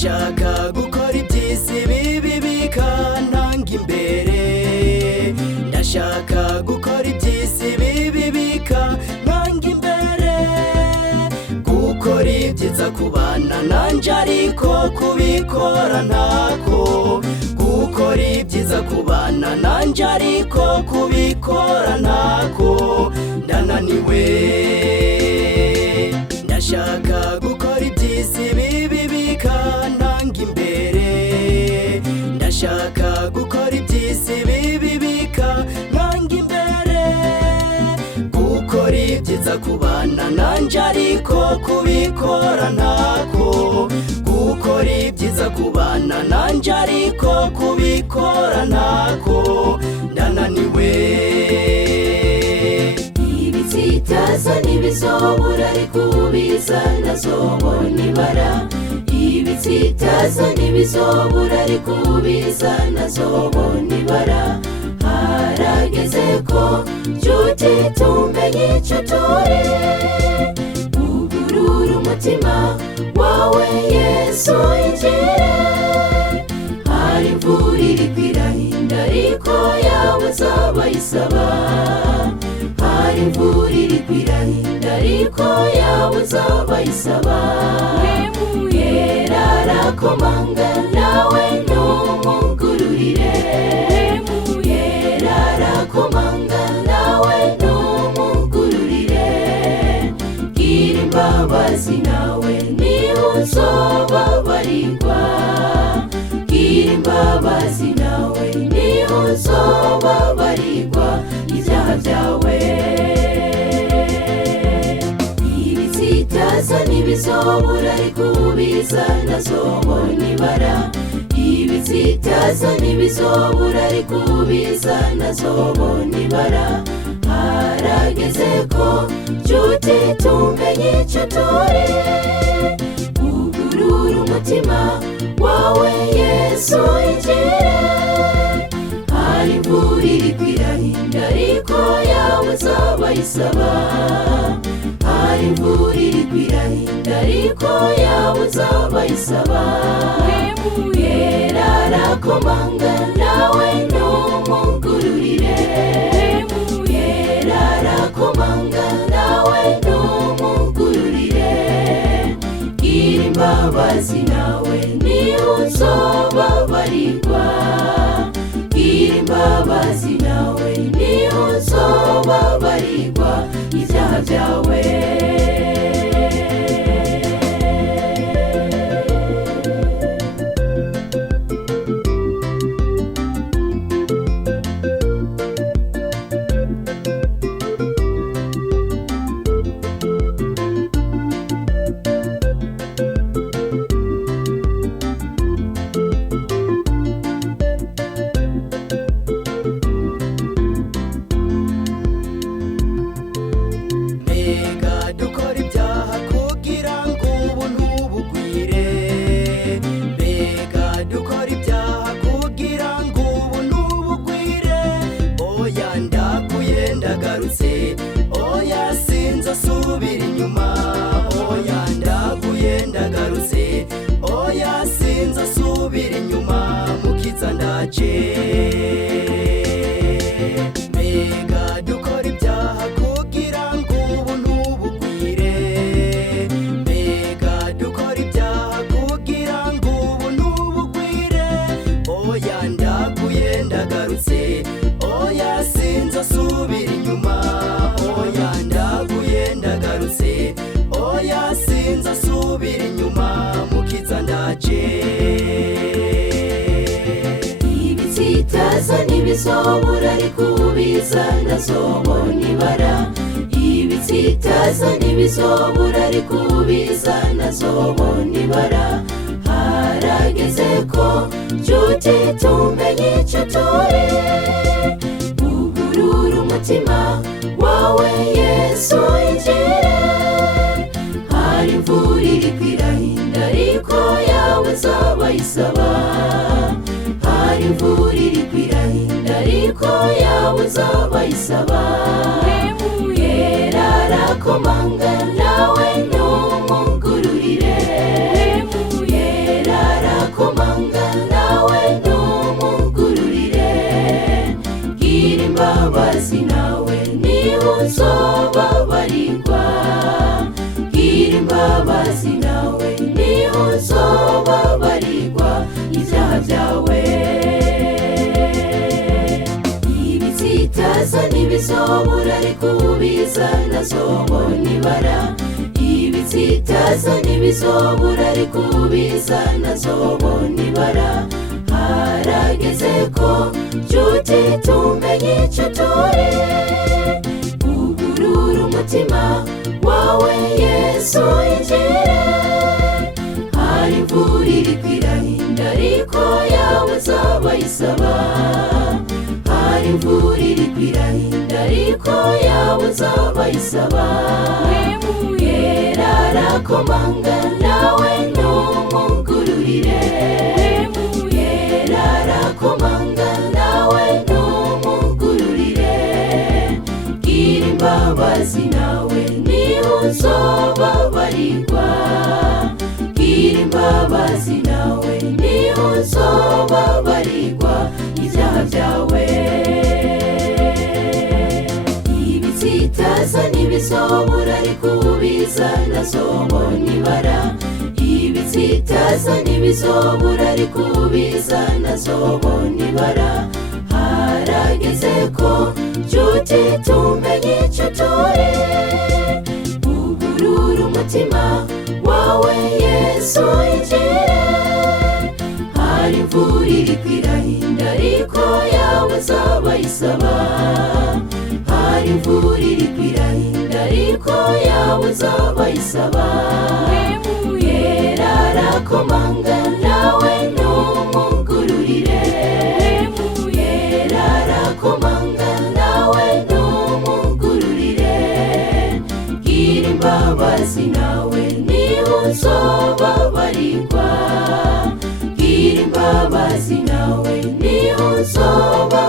ndashaka gukora iby'isi bibi bikantanga imbere, ndashaka gukora iby'isi bibi bikantanga imbere, gukora ibyiza ku bana nanje ariko kubikora ntako, gukora ibyiza ku bana nanje ariko kubikora ntako, ndananiwe. Ndashaka gukora iby'isi bibi bikantanga imbere, ndashaka gukora iby'isi bibi bikantanga imbere, gukora ibyiza ku bana nanje ariko kubikora ntako, gukora ibyiza ku bana nanje ariko kubikora ntako, ndananiwe. Ibitsitaza ntibizobura ariko ubiza ntazobona ibara, ibitsitaza ntibizobura ariko ubiza ntazobona ibara, harageze ko nshuti tumenye icyo turi, ugurura umutima wawe Yesu injire, hari imvura iriko irahinda ariko yawe uzaba yisaba, hari imvura iriko irahinda ariko yawe uzaba yisaba, yera arakomanga nawe numugururire, yera arakomanga nawe numugururire, gira imbabazi nawe niho uzobabarirwa, gira imbabazi nawe niho uzobabarirwa ibyaha byawe. Ibitsitaza ntibizobura ariko ubiza ntazobona ibara, ibitsitaza ntibizobura ariko ubiza ntazobona ibara, harageze ko nshuti tumenye icyo turi, ugurura umutima wawe Yesu injire, hari imvura iriko irahinda ariko yawe uzaba yisaba, hari imvura iriko irahinda ariko yawe uzaba yisaba, yera arakomanga nawe numugururire, yera arakomanga nawe numugururire, gira imbabazi nawe niho uzobabarirwa, gira imbabazi nawe niho uzobabarirwa ibyaha byawe. Oya sinzosubira inyuma, oya ndaguye ndagarutse, oya sinzosubira inyuma, mukiza ndaje. Mbega dukora ibyaha kugira ngo ubuntu bugwire, mbega dukora ibyaha kugira ngo ubuntu bugwire, oya ndaguye ndagarutse, oya sinzosubira inyuma, oya ndaguye ndagarutse, oya sinzosubira inyuma, mukiza ndaje. Ibitsitaza ntibizobura ariko ubiza ntazobona ibara, ibitsitaza ntibizobura ariko ubiza ntazobona ibara, harageze ko nshuti tumenye icyo turi, ugurura umutima wawe Yesu injire, hari imvura iriko irahinda ariko yawe uzaba yisaba, hari imvura iriko irahinda ariko yawe uzaba yisaba, yera arakomanga nawe numugururire, yera imbabazi nawe niho uzobabarirwa ibyaha byawe. Ibitsitaza ntibizobura ariko ubizana zobona ibara. Ibitsitaza ntibizobura ariko ubizana zobona ibara. Harageze ko nshuti tumenye icyo turi, ugurura umutima wawe Yesu yinjire. Hari imvura iri kwirahinda ariko yawe azaba ayisaba. Hari imvura iri kwirahinda ariko yawe azaba ayisaba. Yera arakomanga nawe numugururire. Yera arakomanga nawe numugururire. Gira imbabazi nawe niho uzobabarirwa. Gira imbabazi nawe niho uzobabarirwa ibyaha byawe. Ibitsitaza ntibizobura ariko ubizana zobona ibara. Ibitsitaza ntibizobura ariko ubizana zobona ibara. Harageze ko nshuti tumenye icyo turi, ugurura umutima wawe Yesu yinjire. Hari imvura iri kwirahinda ariko yawe azaba ayisaba. Hari imvura iri kwirahinda ariko yawe azaba ayisaba. Yera arakomanga nawe numugururire. Yera arakomanga nawe numugururire. Gira imbabazi nawe niho uzobabarirwa. Gira imbabazi nawe niho uzobabarirwa